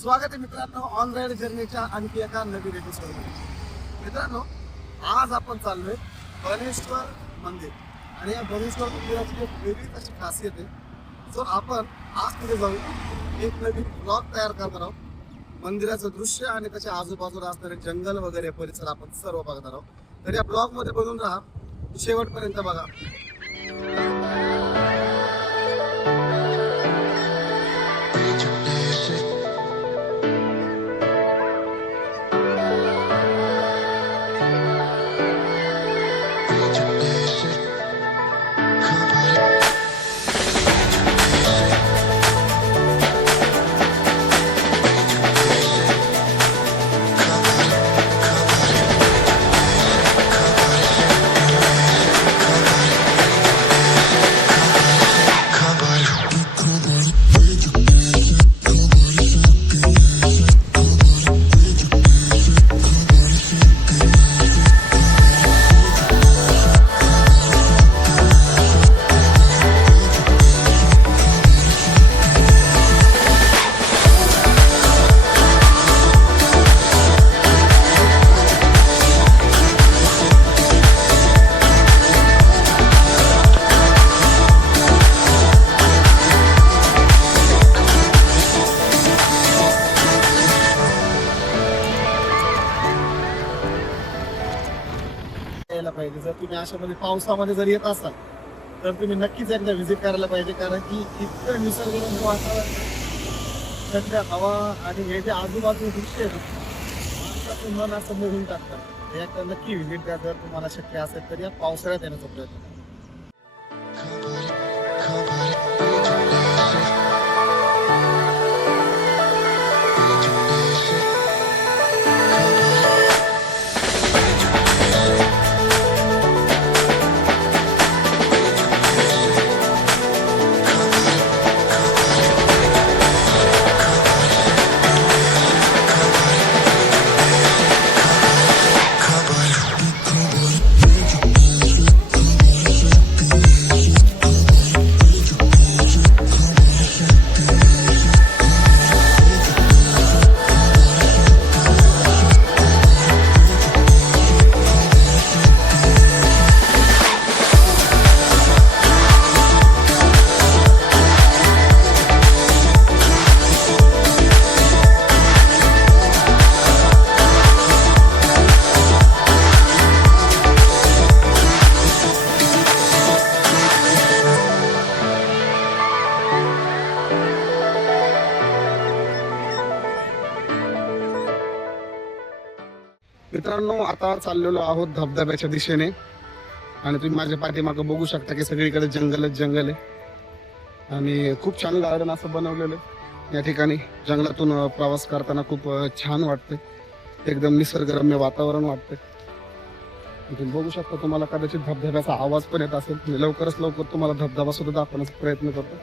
स्वागत आहे मित्रांनो ऑन राईड जर्नीच्या आणखी एका नवीन एपिसोडमध्ये. मित्रांनो, आज आपण चाललोय बनेश्वर मंदिर आणि या बनेश्वर मंदिराची एक वेगळीच अशी खासियत आहे. सो आपण आज तिथे जाऊ एक नवीन ब्लॉग तयार करणार आहोत. मंदिराचं दृश्य आणि त्याच्या आजूबाजूला असणारे जंगल वगैरे परिसर आपण सर्व बघणार आहोत. तर या ब्लॉग मध्ये बनून राहा, शेवटपर्यंत बघा. पाहिजे जर तुम्ही अशामध्ये पावसामध्ये जर येत असाल तर तुम्ही नक्कीच एकदा व्हिजिट करायला पाहिजे, कारण की इतकं निसर्गरम्य वातावरण, थंड हवा आणि हे जे आजूबाजू दृश्य आहे माणसाचं मन असं मोडून टाकतात. एकदा नक्की व्हिजिट द्या जर तुम्हाला शक्य असेल तर या पावसाळ्यात येण्याचा प्रयत्न करा. मित्रांनो, आता चाललेलो आहोत धबधब्याच्या दिशेने आणि तुम्ही माझ्या पाठीमागं बघू शकता की सगळीकडे जंगलच जंगल आहे आणि खूप छान गार्डन असं बनवलेलं आहे. या ठिकाणी जंगलातून प्रवास करताना खूप छान वाटते, एकदम निसर्गरम्य वातावरण वाटते. तुम्ही बघू शकता, तुम्हाला कदाचित धबधब्याचा आवाज पण येत असेल. लवकरच लवकर तुम्हाला धबधबा सुद्धा दाखवण्याचा प्रयत्न करतो.